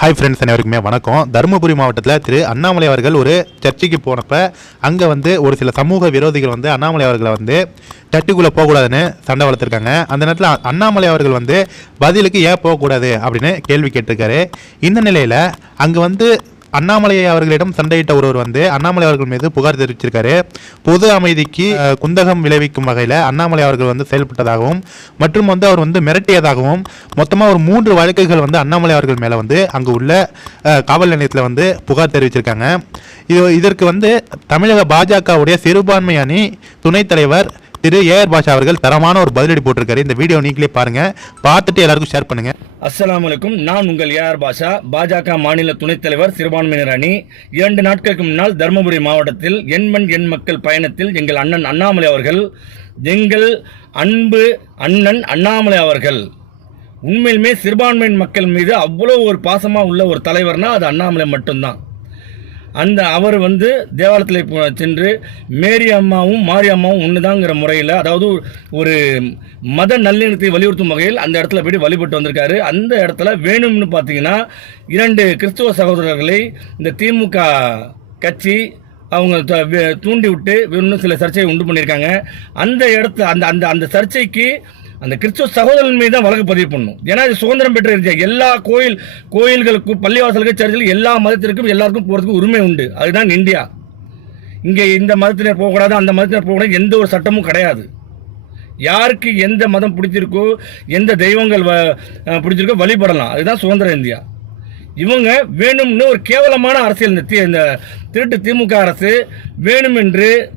Hi friends அனைவருக்குமே வணக்கம். தருமபுரி மாவட்டத்தில் திரு அண்ணாமலை அவர்கள் ஒரு சர்ச்சுக்கு போனப்ப அங்கே வந்து ஒரு சில சமூக விரோதிகள் வந்து அண்ணாமலை அவர்களை வந்து சர்ச்சுக்குள்ளே போகக்கூடாதுன்னு சண்டை வளர்த்துருக்காங்க. அந்த நேரத்தில் அண்ணாமலை அவர்கள் வந்து பதிலுக்கு ஏன் போகக்கூடாது அப்படின்னு கேள்வி கேட்டிருக்காரு. இந்த நிலையில் அங்கே வந்து அண்ணாமலை அவர்களிடம் சண்டையிட்ட ஒருவர் வந்து அண்ணாமலை அவர்கள் மீது புகார் தெரிவிச்சிருக்காரு. பொது அமைதிக்கு குந்தகம் விளைவிக்கும் வகையில் அண்ணாமலை அவர்கள் வந்து செயல்பட்டதாகவும் மற்றும் வந்து அவர் வந்து மிரட்டியதாகவும் மொத்தமாக ஒரு மூன்று வழக்குகள் வந்து அண்ணாமலை அவர்கள் மேலே வந்து அங்கு உள்ள காவல் நிலையத்தில் வந்து புகார் தெரிவிச்சிருக்காங்க. இது இதற்கு வந்து தமிழக பாஜகவுடைய சிறுபான்மை அணி துணைத் தலைவர் திரு ஏஆர் பாஷா அவர்கள் தரமான ஒரு பதிலடி போட்டிருக்காரு. இந்த வீடியோ நீங்களே பாருங்க. பார்த்துட்டு எல்லாருக்கும் ஷேர் பண்ணுங்க. அஸ்லாம் வலைக்கும் நான் உங்கள் ஏஆர் பாஷா. பாஜக மாநில துணைத் தலைவர் சிறுபான்மையினர் அணி. இரண்டு நாட்களுக்கு முன்னால் தருமபுரி மாவட்டத்தில் எண்மண் எண் மக்கள் பயணத்தில் எங்கள் அண்ணன் அண்ணாமலை அவர்கள் எங்கள் அன்பு அண்ணன் அண்ணாமலை அவர்கள் உண்மையிலுமே சிறுபான்மையின் மக்கள் மீது அவ்வளோ ஒரு பாசமாக உள்ள ஒரு தலைவர்னா அது அண்ணாமலை மட்டும்தான். அந்த அவர் வந்து தேவாலயத்தில் சென்று மேரி அம்மாவும் மாரி அம்மாவும் ஒன்றுதாங்கிற முறையில் அதாவது ஒரு மத நல்லிணத்தை வலியுறுத்தும் வகையில் அந்த இடத்துல போய் வழிபட்டு வந்திருக்காரு. அந்த இடத்துல வேணும்னு பார்த்தீங்கன்னா இரண்டு கிறிஸ்துவ சகோதரர்களை இந்த திமுக கட்சி அவங்க த- வே- தூண்டி விட்டு இன்னும் சில சர்ச்சையை உண்டு பண்ணியிருக்காங்க. அந்த இடத்து அந்த அந்த அந்த சர்ச்சைக்கு அந்த கிறிஸ்துவ சகோதரன் மீது தான் வழக்கு பதிவு பண்ணணும். ஏன்னா இது சுதந்திரம் பெற்ற இந்தியா. எல்லா கோயில் கோயில்களுக்கும் பள்ளிவாசலுக்கு சர்ச்சில் எல்லா மதத்திற்கும் எல்லாருக்கும் போகிறதுக்கு உரிமை உண்டு. அதுதான் இந்தியா. இங்கே இந்த மதத்தினர் போகக்கூடாது அந்த மதத்தினர் போகக்கூடாது எந்த ஒரு சட்டமும் கிடையாது. யாருக்கு எந்த மதம் பிடிச்சிருக்கோ எந்த தெய்வங்கள் வ- பிடிச்சிருக்கோ வழிபடலாம். அதுதான் சுதந்திர இந்தியா. இவங்க வேணும்னு ஒரு கேவலமான அரசியல் இந்த தி- இந்த திருட்டு திமுக அரசு வேணுமென்று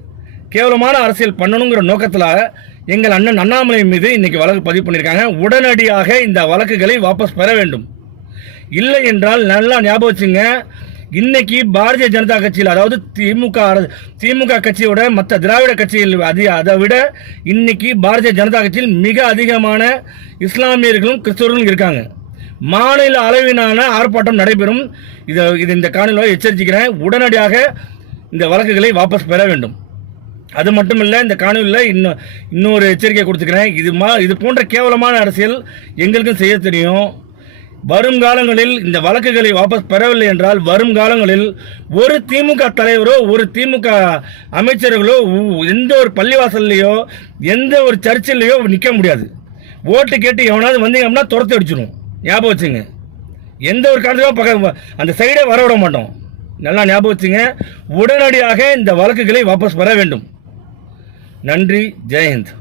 கேவலமான அரசியல் பண்ணணுங்கிற நோக்கத்தில் எங்கள் அண்ணன் அண்ணாமலை மீது இன்னைக்கு வழக்கு பதிவு பண்ணியிருக்காங்க. உடனடியாக இந்த வழக்குகளை வாபஸ் பெற வேண்டும். இல்லை என்றால் நல்லா ஞாபகம் வச்சுங்க இன்னைக்கு பாரதிய ஜனதா கட்சியில் அதாவது திமுக திமுக கட்சியோட மற்ற திராவிட கட்சியில் அதிக அதை விட இன்னைக்கு பாரதிய ஜனதா கட்சியில் மிக அதிகமான இஸ்லாமியர்களும் கிறிஸ்தவர்களும் இருக்காங்க. மாநில அளவிலான ஆர்ப்பாட்டம் நடைபெறும். இதை இது இந்த காணொலியை எச்சரிக்கிறேன் உடனடியாக இந்த வழக்குகளை வாபஸ் பெற வேண்டும். அது மட்டும் இல்லை இந்த காணொலியில் இன்னும் இன்னொரு எச்சரிக்கை கொடுத்துக்கிறேன். இது மா இது போன்ற கேவலமான அரசியல் எங்களுக்கும் செய்ய தெரியும். வரும் காலங்களில் இந்த வழக்குகளை வாபஸ் பெறவில்லை என்றால் வரும் காலங்களில் ஒரு திமுக தலைவரோ ஒரு திமுக அமைச்சர்களோ எந்த ஒரு பள்ளிவாசல்லையோ எந்த ஒரு சர்ச்சிலையோ நிற்க முடியாது. ஓட்டு கேட்டு எவனாவது வந்தீங்கன்னா துரத்து அடிச்சிடும் ஞாபகம் வச்சுங்க. எந்த ஒரு காரணத்துக்கும் பக்கம் அந்த சைடே வர விட மாட்டோம். நல்லா ஞாபகம் வச்சுங்க. உடனடியாக இந்த வழக்குகளை வாபஸ் பெற வேண்டும். நன்றி ஜெயஹிந்த்.